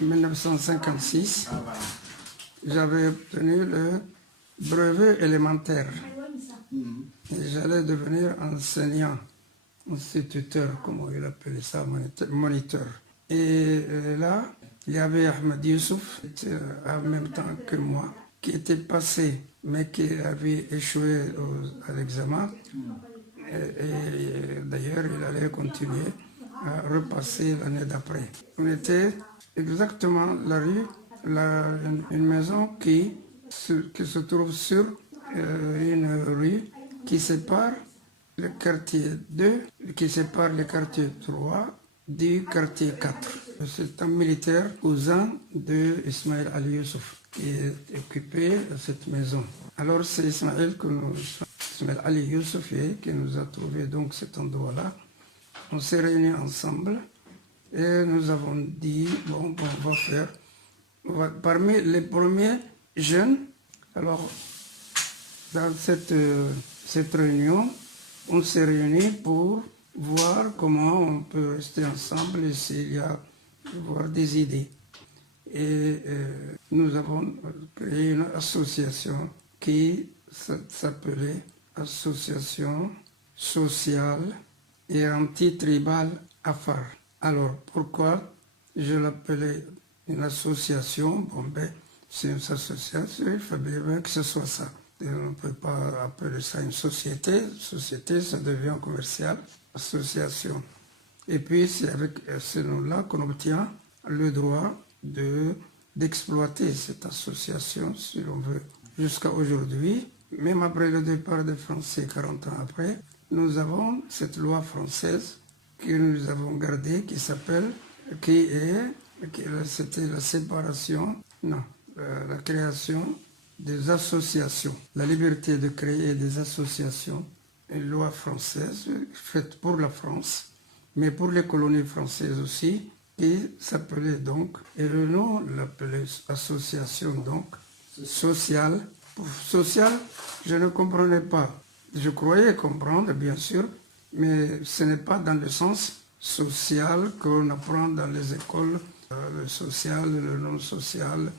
1956, j'avais obtenu le brevet élémentaire. Et j'allais devenir enseignant, instituteur, comment il appelait ça, moniteur. Et là, il y avait Ahmed Youssouf, en même temps que moi, qui était passé, mais qui avait échoué à l'examen. Et d'ailleurs, il allait continuer à repasser l'année d'après. On était exactement la rue, une maison qui se trouve sur une rue qui sépare le quartier 2, qui sépare le quartier 3 du quartier 4. C'est un militaire cousin de Ismaël Ali Youssouf qui occupait cette maison. Alors c'est Ismaël Ali Youssouf qui nous a trouvé donc cet endroit-là. On s'est réunis ensemble et nous avons dit, bon, on va faire. Parmi les premiers jeunes, alors dans cette réunion, on s'est réunis pour voir comment on peut rester ensemble et s'il y a avoir des idées. Et nous avons créé une association qui s'appelait Association sociale et anti-tribale Afar. Alors, pourquoi je l'appelais une association? Bon, ben, c'est une association, il fallait bien que ce soit ça. Et on ne peut pas appeler ça une société. Société, ça devient commercial. Association. Et puis, c'est avec ce nom-là qu'on obtient le droit d'exploiter cette association, si l'on veut. Jusqu'à aujourd'hui, même après le départ des Français, 40 ans après, nous avons cette loi française que nous avons gardée, c'était la séparation, non, la création des associations. La liberté de créer des associations, une loi française faite pour la France, mais pour les colonies françaises aussi, qui s'appelait donc, et le nom l'appelait association donc, sociale. Sociale, je ne comprenais pas. Je croyais comprendre, bien sûr, mais ce n'est pas dans le sens social qu'on apprend dans les écoles, le social, le non social.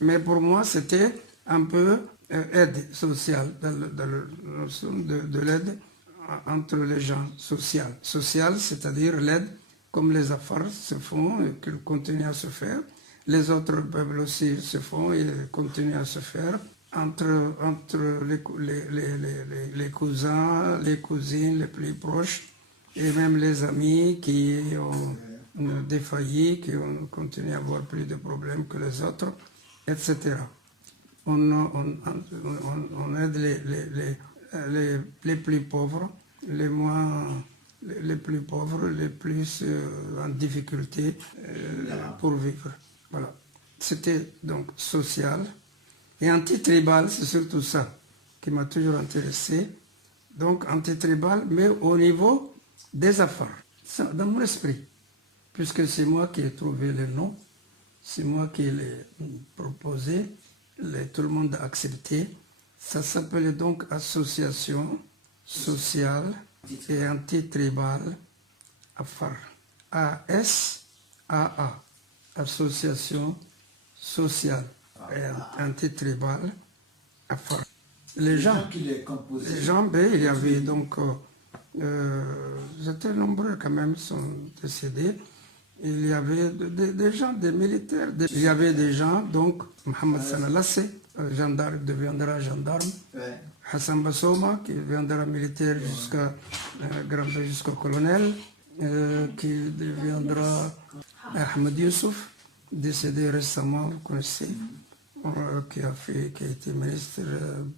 Mais pour moi, c'était un peu aide sociale, dans la notion de l'aide entre les gens, sociale. Sociale, c'est-à-dire l'aide comme les affaires se font et qu'elles continuent à se faire. Les autres peuples aussi se font et continuent à se faire entre les cousins, les cousines les plus proches et même les amis qui ont défailli, qui ont continué à avoir plus de problèmes que les autres, etc. On aide les plus pauvres, les plus pauvres, les plus en difficulté pour vivre. Voilà. C'était donc social. Et anti-tribal, c'est surtout ça qui m'a toujours intéressé. Donc anti-tribal, mais au niveau des affaires, ça, dans mon esprit. Puisque c'est moi qui ai trouvé le nom, c'est moi qui l'ai proposé, tout le monde a accepté. Ça s'appelait donc Association sociale et anti-tribale Afar. ASAA, Association sociale et anti-tribale Afar. Les gens, ben, il y avait donc, j'étais nombreux quand même, sont décédés. Il y avait des gens, des militaires. Il y avait des gens, donc, Mohamed Sanalasse, gendarme, deviendra gendarme. Ouais. Hassan Bassouma, qui deviendra militaire jusqu'au colonel, qui deviendra Ahmed Youssouf, décédé récemment, vous connaissez, qui a été ministre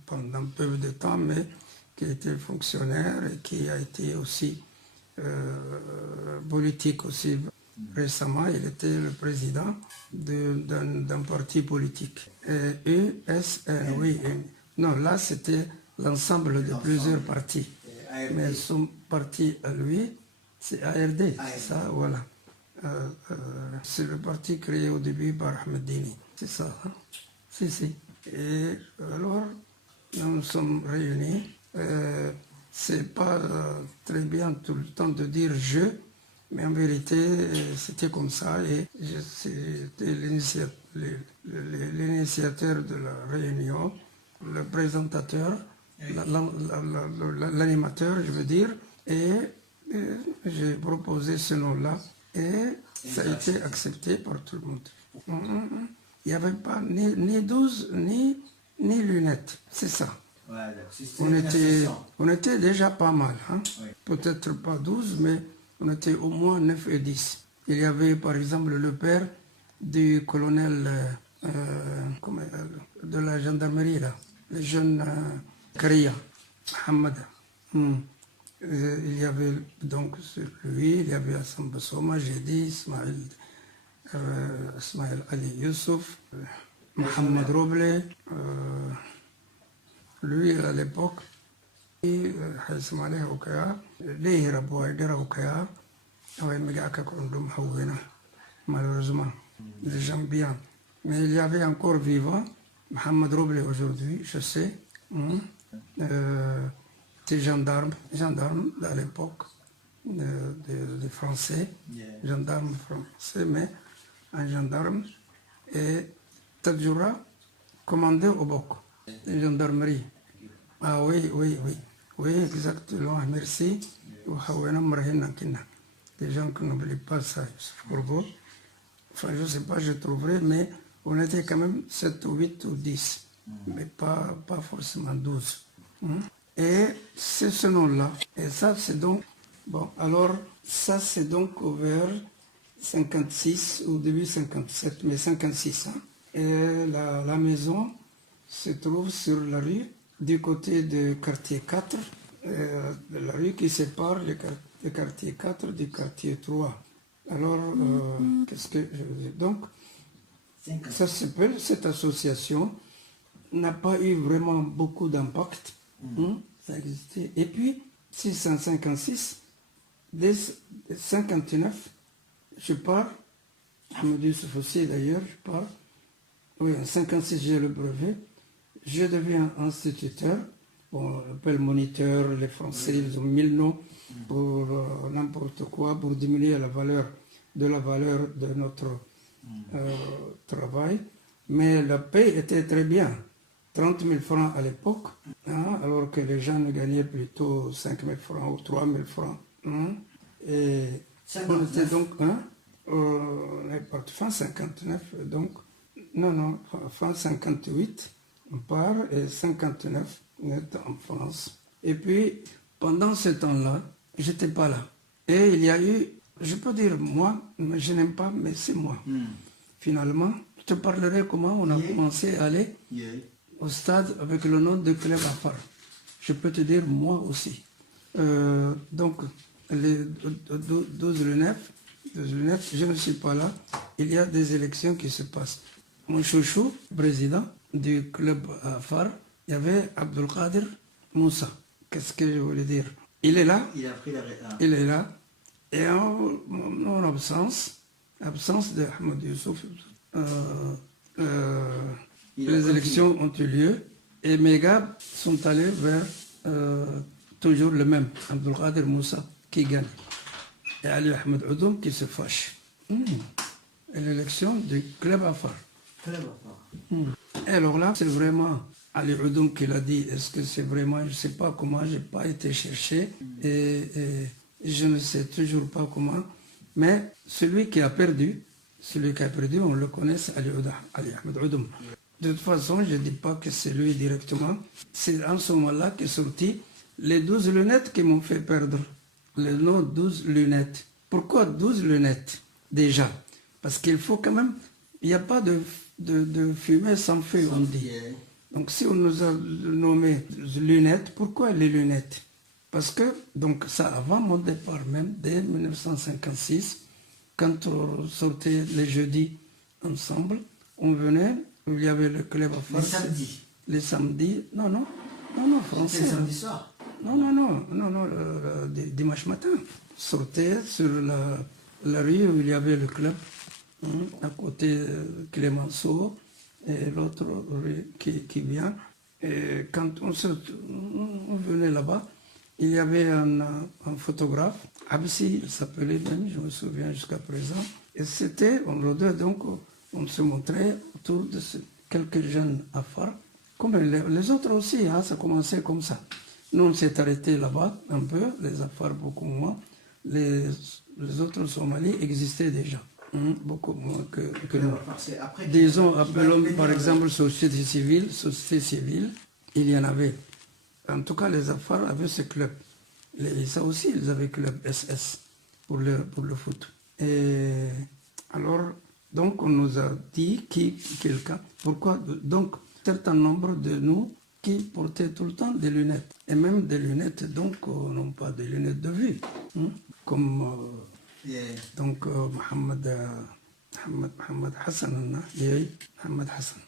pendant peu de temps, mais qui a été fonctionnaire et qui a été aussi politique aussi. Récemment, il était le président d'un parti politique. USN, oui. Non, là, c'était l'ensemble de plusieurs partis. Mais son parti à lui, c'est ARD, c'est ça, voilà. C'est le parti créé au début par Ahmed Dini. C'est ça, hein? Si. Et alors, nous nous sommes réunis. C'est pas très bien tout le temps de dire « je », Mais en vérité, c'était comme ça et j'étais l'initiateur de la réunion, le présentateur, l'animateur, je veux dire, et j'ai proposé ce nom-là et ça a été accepté par tout le monde. Il n'y avait pas ni 12 ni lunettes, c'est ça. Ouais, On était déjà pas mal, hein? Oui. Peut-être pas 12, mais on était au moins 9 et 10. Il y avait par exemple le père du colonel de la gendarmerie, là, le jeune Karia, Hamad. Il y avait donc lui, il y avait Hassan Bassoma, j'ai dit, Ismaël Ali Youssouf, Mohamed Roble, lui à l'époque, et Haïsam Ali Houkaya, les Hiraboïdera Houkaya, malheureusement, des gens bien. Mais il y avait encore vivant, Mohamed Roble aujourd'hui, je sais, des gendarmes à l'époque, des Français, gendarmes français, mais un gendarme, et Tadjoura commandait au Bok, une gendarmerie. Ah oui, exactement, merci. Des gens qui n'oublient pas ça, enfin je ne sais pas, je trouverai, mais on était quand même 7 ou 8 ou 10, mais pas forcément 12. Et c'est ce nom-là. Et ça, c'est donc... Bon, alors, ça, c'est donc vers 56 ou début 57, mais 56. Hein. Et la maison se trouve sur la rue, du côté du quartier 4, de la rue qui sépare le quartier 4 du quartier 3. Alors, qu'est-ce que je veux dire? Donc, ça s'appelle, cette association n'a pas eu vraiment beaucoup d'impact. Ça existait. Et puis, 656, dès 59, je pars, Ahmed Youssouf aussi d'ailleurs, je pars. Oui, en 56, j'ai le brevet. Je deviens instituteur. Bon, on appelle moniteur, les Français, ils ont 1000 noms pour n'importe quoi, pour diminuer la valeur de notre travail. Mais la paie était très bien. 30 000 francs à l'époque, hein, alors que les gens ne gagnaient plutôt 5 000 francs ou 3 000 francs. Hein, et 59. On était donc, on est parti fin 59, donc, non, fin 58, on part, et 59, on est en France. Et puis, pendant ce temps-là, j'étais pas là. Et il y a eu, je peux dire moi, mais je n'aime pas, mais c'est moi. Finalement, je te parlerai comment on a commencé à aller au stade avec le nom de Club Afar. Je peux te dire moi aussi. Donc, les 12 le 9, je ne suis pas là. Il y a des élections qui se passent. Mon chouchou, président du Club Afar, il y avait Abdelkader Moussa. Qu'est-ce que je voulais dire? Il est là. Il a pris la... Il est là. Et en absence de Ahmed Youssouf, les élections ont eu lieu et mes gars sont allés vers toujours le même, Abdelkader Moussa, qui gagne. Et Ali Ahmed Oudoum qui se fâche. Et l'élection du Club Afar. Et alors là, c'est vraiment Ali Oudoum qui l'a dit. Est-ce que c'est vraiment, je ne sais pas comment, je n'ai pas été chercher. Et je ne sais toujours pas comment. Mais celui qui a perdu, on le connaît, c'est Ali Ahmed Oudoum. De toute façon, je ne dis pas que c'est lui directement. C'est en ce moment-là qu'est sorti les 12 lunettes qui m'ont fait perdre. Le nom 12 lunettes. Pourquoi 12 lunettes déjà? Parce qu'il faut quand même... Il n'y a pas de fumée sans feu, on dit. Donc si on nous a nommé lunettes, pourquoi les lunettes? Parce que, donc ça avant mon départ même, dès 1956, quand on sortait les jeudis ensemble, on venait, il y avait le club à faire. Les samedis? Les samedis, non, français. C'était le samedi soir? Non, dimanche matin. Sortait sur la rue où il y avait le club, à côté de Clémenceau, et l'autre rue qui vient. Et quand on venait là-bas, il y avait un photographe, Absi, il s'appelait Ben, je me souviens jusqu'à présent. Et c'était, donc, on se montrait autour de quelques jeunes afars, comme les autres aussi, hein, ça commençait comme ça. Nous, on s'est arrêté là-bas un peu, les afars beaucoup moins. Les autres Somalis existaient déjà, hein, beaucoup moins que nous. Disons, appelons par exemple société civile, il y en avait. En tout cas, les affaires avaient ce club. Ça aussi, ils avaient club SS pour le foot. Et alors, donc, on nous a dit quelqu'un, pourquoi, donc, un certain nombre de nous qui portaient tout le temps des lunettes. Et même des lunettes, donc, non pas des lunettes de vue, hein, comme, donc, Mohamed Hassan, Mohamed Hassan,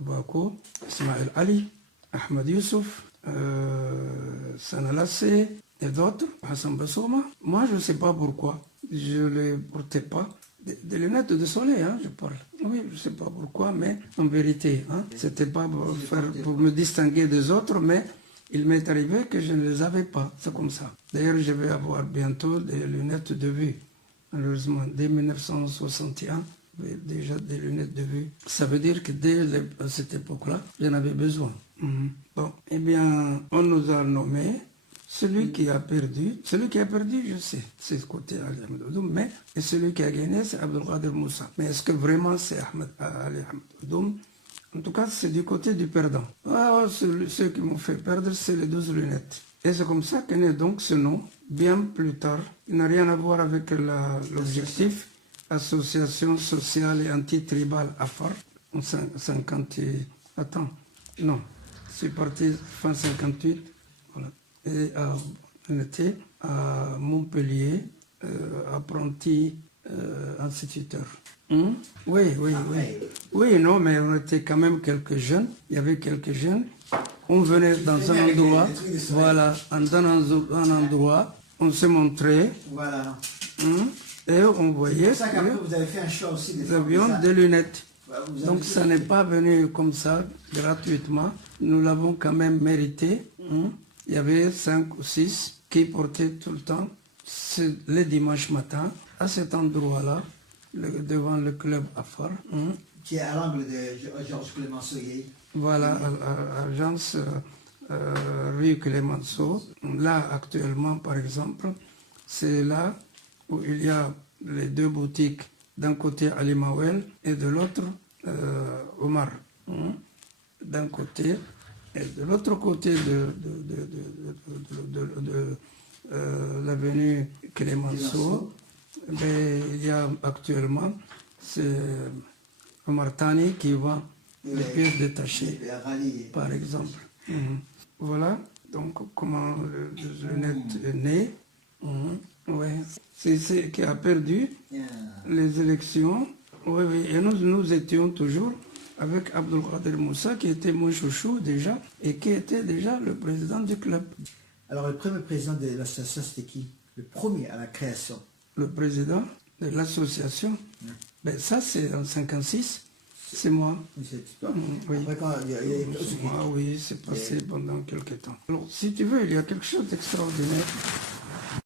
Bako, Ismaël Ali, Ahmed Youssouf, Sanalassé et d'autres, Hassan Bassouma. Moi, je ne sais pas pourquoi. Je ne les portais pas. Des lunettes de soleil, hein, je parle. Oui, je ne sais pas pourquoi, mais en vérité, hein, ce n'était pas pour me distinguer des autres, mais il m'est arrivé que je ne les avais pas. C'est comme ça. D'ailleurs, je vais avoir bientôt des lunettes de vue. Malheureusement, dès 1961, j'avais déjà des lunettes de vue. Ça veut dire que dès cette époque-là, j'en avais besoin. Bon, eh bien, on nous a nommé celui qui a perdu. Celui qui a perdu, je sais, c'est ce côté Ali Ahmed Oudoum, mais et celui qui a gagné, c'est Abdelkader Moussa. Mais est-ce que vraiment c'est Ali Ahmed Oudoum? En tout cas, c'est du côté du perdant. Ah, ceux qui m'ont fait perdre, c'est les 12 lunettes. Et c'est comme ça qu'est né donc ce nom, bien plus tard. Il n'a rien à voir avec l'objectif, Association sociale et anti-tribale AFAR, en 50. Attends, non, c'est parti fin 58. Voilà. Et on était à Montpellier, apprenti instituteur. Oui. Oui, non, mais on était quand même quelques jeunes. Il y avait quelques jeunes. On venait dans un endroit, voilà, dans un endroit, on se montrait. Voilà. Et on voyait que vous avez fait un choix aussi nous avions des lunettes. Donc ça n'est pas venu comme ça, gratuitement. Nous l'avons quand même mérité. Il y avait 5 ou 6 qui portaient tout le temps, les dimanches matins, à cet endroit-là, devant le club Afar. Qui est à l'angle de Georges Clemenceau. Voilà, à l'agence rue Clemenceau. Là, actuellement, par exemple, c'est là où il y a les 2 boutiques. D'un côté Ali Mawel et de l'autre Omar. D'un côté. Et de l'autre côté de l'avenue Clemenceau, il y a actuellement Omar Tani qui vend les pièces détachées, par exemple. Voilà donc comment le net est né. Ouais. C'est ce qui a perdu les élections. Oui, et nous étions toujours avec Abdelkader Moussa, qui était mon chouchou déjà, et qui était déjà le président du club. Alors, le premier président de l'association, c'était qui? Le premier à la création? Le président de l'association, ben ça c'est en 1956, c'est moi. Oui. Après, quand oui, c'est passé pendant quelques temps. Alors, si tu veux, il y a quelque chose d'extraordinaire.